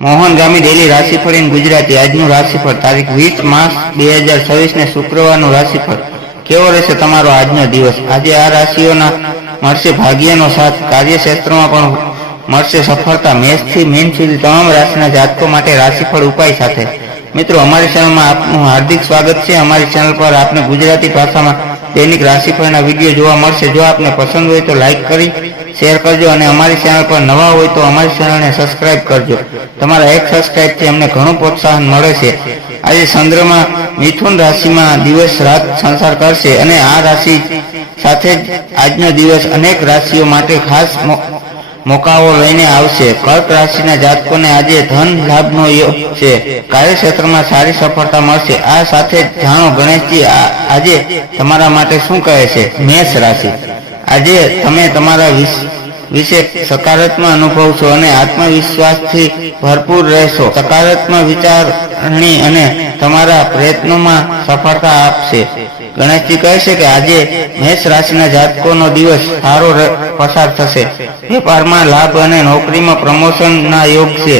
મોહન ગામી daily રાશિફળ in Gujarati. આજનું રાશિફળ તારીખ 20 માર્ચ 2026 ને શુક્રવારનું રાશિફળ। કેવો રહેશે તમારો આજનો દિવસ? આજે આ રાશિઓના મળશે ભાગ્યનો સાથ, કાર્યક્ષેત્રમાં પણ મળશે સફળતા। મેષથી મીન સુધી તમામ રાશિના જાતકો માટે રાશિફળ ઉપાય સાથે। મિત્રો, અમારી ચેનલમાં આપનું હાર્દિક સ્વાગત છે। અમારી ચેનલ પર આપને ગુજરાતી ભાષામાં દૈનિક રાશિફળના વિડીયો જોવા મળશે। જો આપને પસંદ હોય તો લાઈક કરી શેર કરજો અને અમારી ચેનલ પર નવા હોય તો અમારી ચેનલને સબસ્ક્રાઇબ કરજો। તમારા એક સબસ્ક્રાઇબથી અમને ઘણું પ્રોત્સાહન મળે છે। આજે ચંદ્રમાં મિથુન રાશિમાં દિવસ રાત સંચાર કરશે અને આ રાશિ સાથે જ આજનો દિવસ અનેક રાશિઓ માટે ખાસ મોકાઓ લઈને આવશે। કર્ક રાશિના જાતકોને આજે ધન લાભનો યોગ છે। કાર્યક્ષેત્રમાં સારી સફળતા મળશે। આ સાથે જાણો ગણેશજી આજે તમારા માટે શું કહે છે। મેષ રાશિ, આજે તમે તમારા વિશે સકારાત્મક અનુભવશો અને આત્મવિશ્વાસથી ભરપૂર રહેશો। સકારાત્મક વિચારણી અને તમારા પ્રયત્નોમાં સફળતા આપશે। ગણેશજી કહે છે કે આજે મેષ રાશિના જાતકોનો દિવસ સારો પસાર થશે। વેપારમાં લાભ અને નોકરીમાં પ્રમોશનના યોગ છે।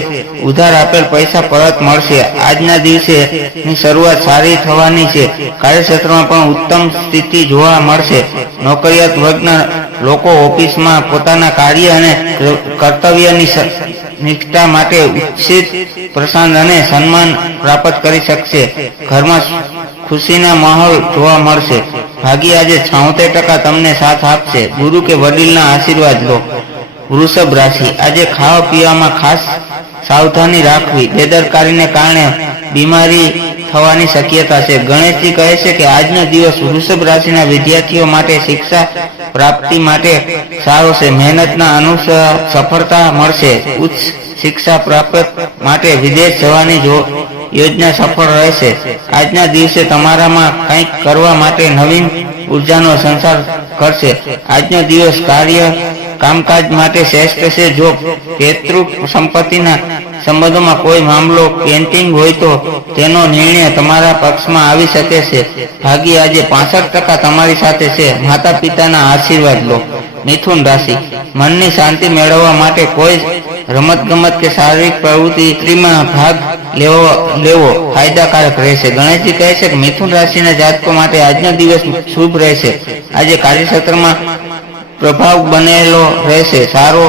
ઉધાર આપેલ પૈસા પરત મળશે। આજના દિવસેની શરૂઆત સારી થવાની છે। કાર્યક્ષેત્રમાં પણ ઉત્તમ સ્થિતિ જોવા મળશે। નોકરિયાત વર્ગના લોકો ઓફિસમાં પોતાના કાર્ય અને કર્તવ્યની નિષ્ઠા માટે ઉચિત પ્રશંસા અને સન્માન પ્રાપ્ત કરી શકશે। ઘરમાં ખુશીના માહોલ જોવા મળશે। ભાગ્ય આજે 76% તમને સાથ આપશે। ગુરુ કે વડીલના આશીર્વાદ લો। વૃષભ રાશિ, આજે ખાવા પીવામાં ખાસ સાવધાની રાખવી। બેદરકારીને કારણે બીમારી થવાની શક્યતા છે। ગણેશજી કહે છે કે આજનો દિવસ વૃષભ રાશિના વિદ્યાર્થીઓ માટે શિક્ષા પ્રાપ્તિ માટે સારો છે। મહેનતના અનુસાર સફળતા મળશે। ઉચ્ચ શિક્ષા પ્રાપ્ત માટે વિદેશ જવાની યોજના સફળ રહેશે। આજના દિવસે તમારામાં કંઈક કરવા માટે નવીન ઉર્જાનો સંચાર કરશે। આજનો દિવસ કામકાજ માટે શ્રેષ્ઠ છે। જો પૈતૃક સંપત્તિના સંબંધોમાં કોઈ મામલો પેન્ડિંગ હોય તો તેનો નિર્ણય તમારા પક્ષમાં આવી શકે છે। ભાગ્ય આજે 65% તમારી સાથે છે। માતા પિતાના આશીર્વાદ લો। મિથુન રાશિ, મનની શાંતિ મેળવવા માટે કોઈ રમતગમત કે શારીરિક પ્રવૃત્તિમાં ભાગ લેવો ફાયદાકારક રહેશે। ગણેશજી કહે છે કે મિથુન રાશિના જાતકો માટે આજનો દિવસ શુભ રહેશે। આજે કાર્યક્ષેત્રમાં પ્રભાવ બનેલો રહેશે। સારો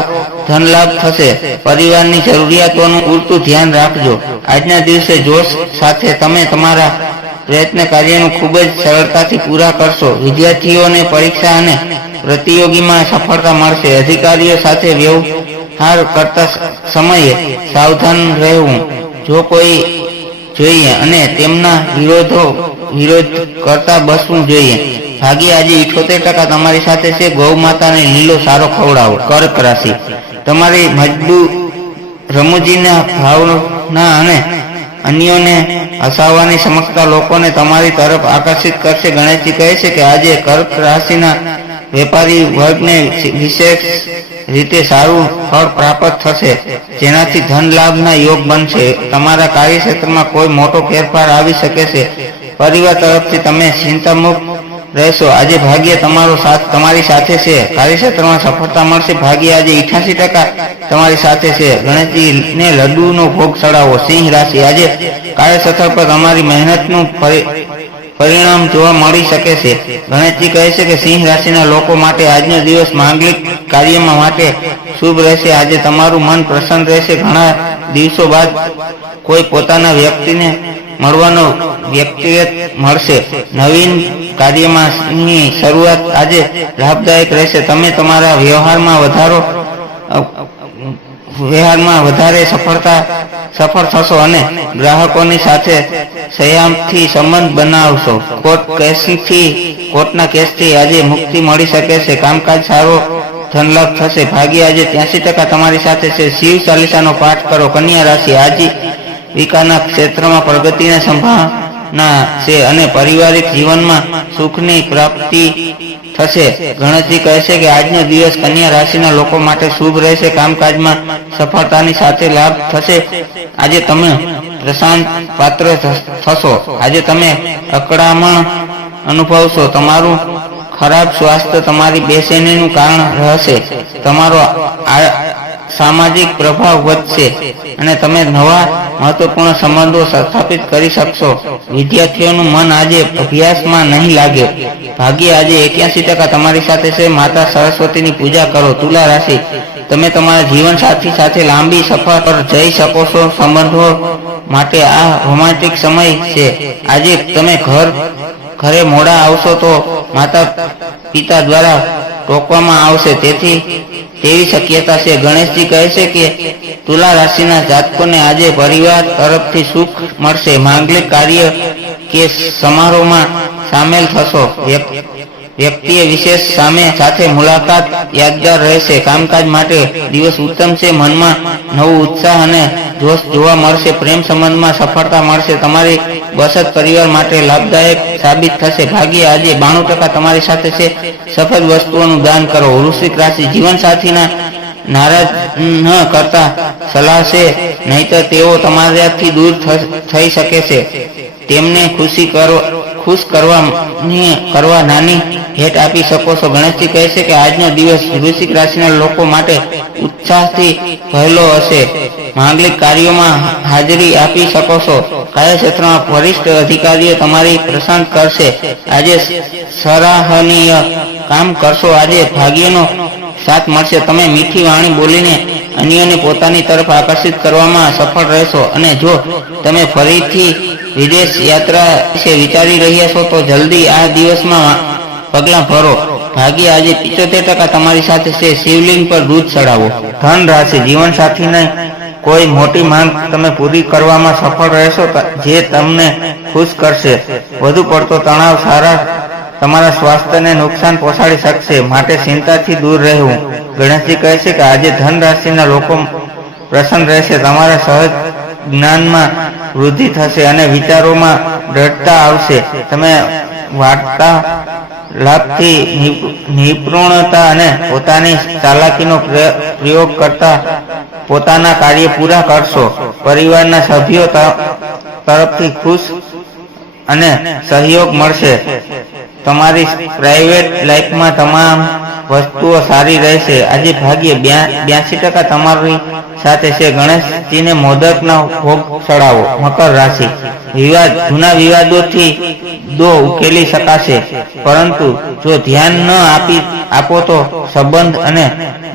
ધન લાભ થશે। પરિવારની જરૂરિયાતોનું પૂરતું ધ્યાન રાખજો। આજના દિવસે જોશ સાથે તમે તમારા પ્રયત્ન કાર્યનું ખૂબ જ સરળતાથી પૂરા કરશો। વિદ્યાર્થીઓને પરીક્ષા અને પ્રતિયોગીમાં સફળતા મળશે। અધિકારીઓ સાથે વ્યવહાર કરતા સમયે સાવધાન રહેવું જોઈએ અને તેમના વિરોધ કરતા બચવું જોઈએ। ભાગ્ય આજે 78% તમારી સાથે છે। ગૌ માતાને લીલો સારો ખવડાવો। કર્ક રાશિ, તમારી મજબૂત રમૂજીના ભાવના અને અન્યોને હસાવવાની ક્ષમતા લોકોને તમારી તરફ આકર્ષિત કરશે। ગણેશજી કહે છે કે આજે કર્ક રાશિના વેપારી વર્ગને વિશેષ રીતે સારું ફળ પ્રાપ્ત થશે, જેનાથી ધન લાભના યોગ બનશે। તમારા કાર્યક્ષેત્રમાં કોઈ મોટો ફેરફાર આવી શકે છે। પરિવાર તરફથી તમે ચિંતામુક્ત રહેશો। આજે ભાગ્ય તમારો સાથ તમારી સાથે છે। કાર્યક્ષેત્રમાં સફળતા મળશે। ભાગ્ય આજે 88% તમારી સાથે છે। ગણેશજીને લડ્ડુનો ભોગ ચડાવો। સિંહ રાશિ, આજે કાર્યક્ષેત્ર પર તમારી મહેનતનું પરિણામ જોવા મળી શકે છે। ગણેશજી કહે છે કે સિંહ રાશિના લોકો માટે આજનો દિવસ માંગલિક કાર્યમાં માટે શુભ રહેશે। આજે તમારું મન પ્રસન્ન રહેશે। ઘણા દિવસો બાદ કોઈ પોતાના વ્યક્તિને મળવાનો વ્યક્તિગત મળશે। નવીન કાર્યની શરૂઆત આજે લાભદાયક રહેશે। તમે તમારા વ્યવહારમાં વધારે સફળ થશો અને ગ્રાહકોની સાથે સંયમથી સંબંધ બનાવશો। કોર્ટના કેસથી આજે મુક્તિ મળી શકે છે। કામકાજ સારો ધનલાભ થશે। ભાગ્ય આજે 83% તમારી સાથે છે। શિવ ચાલીસાનો પાઠ કરો। કન્યા રાશિ, આજીવિકાના ક્ષેત્રમાં પ્રગતિની સંભાવના છે અને પારિવારિક જીવનમાં સુખની પ્રાપ્તિ થશે। ગણેશજી કહે છે કે આજનો દિવસ કન્યા રાશિના લોકો માટે શુભ રહેશે। કામકાજમાં સફળતાની સાથે લાભ થશે। આજે તમે પ્રશંસા પાત્ર થશો। આજે તમે અકળામણ અનુભવશો। તમારું ખરાબ સ્વાસ્થ્ય તમારી બેચેનીનું કારણ રહેશે। તમારો સામાજિક પ્રભાવ વધશે અને તમે નવા મહત્વપૂર્ણ સંબંધો સ્થાપિત કરી શકશો. વિદ્યાર્થીઓનું મન આજે અભ્યાસમાં નહીં લાગે. ભાગ્ય આજે 81% તમારી સાથે છે. માતા સરસ્વતીની પૂજા કરો. તુલા રાશિ, તમે તમારા જીવન સાથી સાથે લાંબી સફર પર જઈ શકો છો. સંબંધો માટે આ રોમાંટિક સમય છે. આજે તમે ઘરે મોડા આવશો તો માતા પિતા દ્વારા ટોકવામાં આવશે, તેવી શક્યતા છે. ગણેશજી કહે છે કે તુલા રાશિના જાતકોને આજે પરિવાર તરફથી સુખ મળશે. માંગલિક કાર્ય કે સમારોહમાં સામેલ થશો. વ્યક્તિએ વિશેષ સાથે મુલાકાત યાદગાર રહેશે. કામકાજ માટે દિવસ ઉત્તમ છે. મનમાં નવો ઉત્સાહ અને જોશ જોવા મળશે. પ્રેમ સંબંધમાં સફળતા મળશે. તમારી બચત પરિવાર માટે લાભદાયક સાબિત થશે. ભાગ્ય આજે 92% તમારી સાથે છે. સફેદ વસ્તુઓનું દાન કરો. વૃશ્ચિક રાશિ, જીવનસાથીના નારાજ ન કરતા સલાહ છે, નહીતર તેઓ તમારાથી દૂર થઈ શકે છે. તેમને ખુશ કરવા નાની ભેટ આપી શકો છો. ગણેશજી કહે છે કે આજનો દિવસ વૃશ્ચિક રાશિના લોકો માટે ઉત્સાહથી ભરેલો હશે. માંગલિક કાર્યોમાં હાજરી આપી શકો છો. કાર્યક્ષેત્રમાં વરિષ્ઠ અધિકારીઓ તમારી પ્રશંસા કરશે. આજે સરાહનીય કામ કરશો. આજે ભાગ્યનો સાથ મળશે. તમે મીઠી વાણી બોલીને અન્યોને પોતાની તરફ આકર્ષિત કરવામાં સફળ રહેશો. અને જો તમે ફરીથી વિદેશ યાત્રા વિશે વિચારી રહ્યા છો તો જલ્દી આ દિવસમાં પગલાં ભરો. ભાગ્ય આજે 75% તમારી સાથે છે. શિવલિંગ પર દૂધ ચડાવો. ધન રાશિ, જીવન સાથીને કોઈ મોટી માંગ તમે પૂરી કરવામાં સફળ રહેશો, જે તમને ખુશ કરશે. વધુ પડતો તણાવ તમારા સ્વાસ્થ્યને નુકસાન પહોંચાડી શકશે, માટે ચિંતાથી દૂર રહેવું. ગણેશજી કહે છે કે આજે ધન રાશિના લોકો પ્રસન્ન રહેશે. તમારા સહજ જ્ઞાનમાં વૃદ્ધિ થશે અને વિચારોમાં દ્રઢતા આવશે. તમે વાર્તાલાપથી નિપુણતા અને પોતાની ચાલાકીનો પ્રયોગ કરતા પોતાના કાર્ય પૂરા કરશો. પરિવારના સભ્યો તરફથી ખુશ અને સહયોગ મળશે. તમારી પ્રાઇવેટ લાઈફમાં તમામ વસ્તુઓ સારી રહેશે. આજે ભાગ્ય 82% તમારી સાથે છે. ગણેશજીને મોદકના ભોગ ચડાવો. મકર રાશિ, જૂના વિવાદોથી ઉકેલી શકાશે, પરંતુ જો ધ્યાન ન આપો તો સંબંધ અને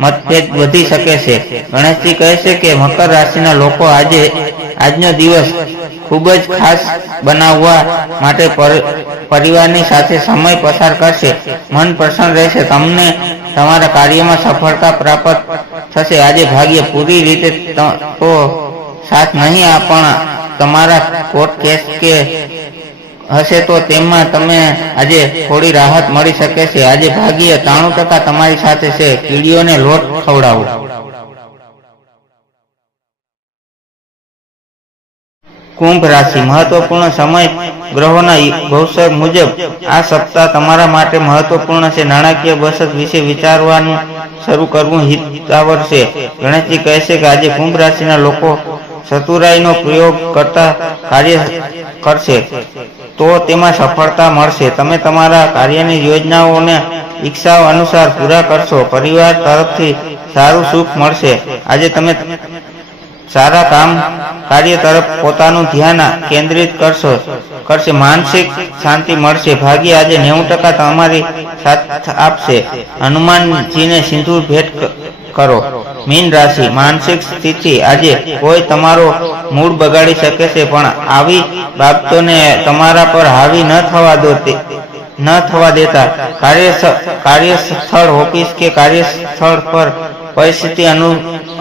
મતભેદ વધી શકે છે. ગણેશજી કહે છે કે મકર રાશિના લોકો આજનો દિવસ ખૂબ જ ખાસ બનાવવા માટે પરિવારની સાથે સમય પસાર કરશે. મન પ્રસન્ન રહેશે. તમને તમારા કાર્યમાં સફળતા પ્રાપ્ત થશે. આજે ભાગ્ય પૂરી રીતે તો સાથ નહીં, પણ તમારા કોર્ટ કેસ કે હશે તો તેમાં તમે આજે થોડી રાહત મળી શકે છે. આજે ભાગ્ય 93% તમારી સાથે છે. કીડીઓને લોટ ખવડાવો. કુંભ રાશિ, મહત્વપૂર્ણ સમય ગ્રહોના ભવિષ્ય મુજબ આ સપ્તાહ તમારા માટે મહત્વપૂર્ણ છે. નાણાકીય બચત વિશે વિચારવાનું શરૂ કરવું હિતાવહ છે. ગણેશજી કહે છે કે આજે કુંભ રાશિના લોકો ચતુરાઈનો પ્રયોગ કરતા કાર્ય કરશે તો તેમાં સફળતા મળશે. તમે તમારા કાર્યની યોજનાઓને ઈચ્છાઓ અનુસાર પૂરા કરશો. પરિવાર તરફથી સારું સુખ મળશે. આજે તમે સારા કાર્ય તરફ પોતાનું ધ્યાન કેન્દ્રિત કરશે. માનસિક શાંતિ મળશે. ભાગ્ય આજે 90% તમારી સાથ આપશે. હનુમાનજીને સિંદૂર ભેટ કરો. મીન રાશિ, માનસિક સ્થિતિ, આજે કોઈ તમારો મૂડ બગાડી શકે છે, પણ આવી બાબતોને તમારા પર હાવી ન થવા દેતા. કાર્યસ્થળ, ઓફિસ કે કાર્યસ્થળ પર પરિસ્થિતિ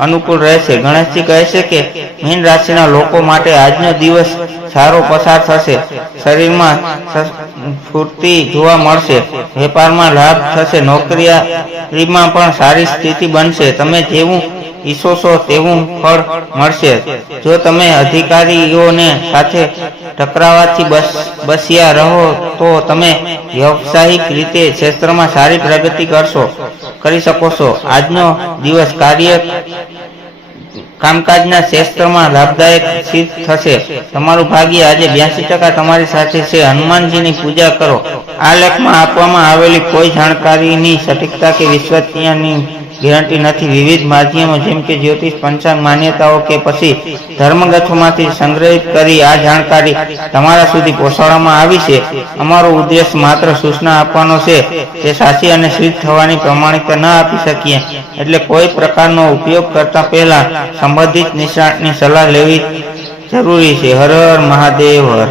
અનુકૂળ રહેશે. ગણેશજી કહે છે કે મીન રાશિના લોકો માટે આજનો દિવસ સારો પસાર થશે. શરીરમાં સ્ફૂર્તિ જોવા મળશે. વેપારમાં લાભ થશે. નોકરીમાં પણ સારી સ્થિતિ બનશે. તમે જેવું ઈચ્છો છો તેવું ફળ મળશે. જો તમે અધિકારીઓને સાથે ટકરાવાથી બચ્યા રહો તો તમે વ્યવસાયિક રીતે ક્ષેત્રમાં સારી પ્રગતિ કરી શકો છો. આજનો દિવસ કામકાજના ક્ષેત્રમાં લાભદાયક સિદ્ધ થશે. તમારું ભાગ્ય આજે 82% તમારી સાથે છે. હનુમાનજીની પૂજા કરો. આ લેખમાં આપવામાં આવેલી કોઈ જાણકારીની સટીકતા કે વિશ્વસનીયતાની ગેરંટી નથી. વિવિધ માધ્યમો જેમ કે જ્યોતિષ, પંચાંગ, માન્યતાઓ કે પછી ધર્મગ્રંથોમાંથી સંગ્રહિત કરી આ જાણકારી તમારા સુધી પહોંચાડવામાં આવી છે. અમારો ઉદ્દેશ માત્ર સૂચના આપવાનો છે. તે સાચી અને સિદ્ધ થવાની પ્રમાણિકતા ન આપી શકીએ, એટલે કોઈ પ્રકારનો ઉપયોગ કરતા પહેલા સંબંધિત નિષ્ણાતની સલાહ લેવી જરૂરી છે. હર હર મહાદેવ હર.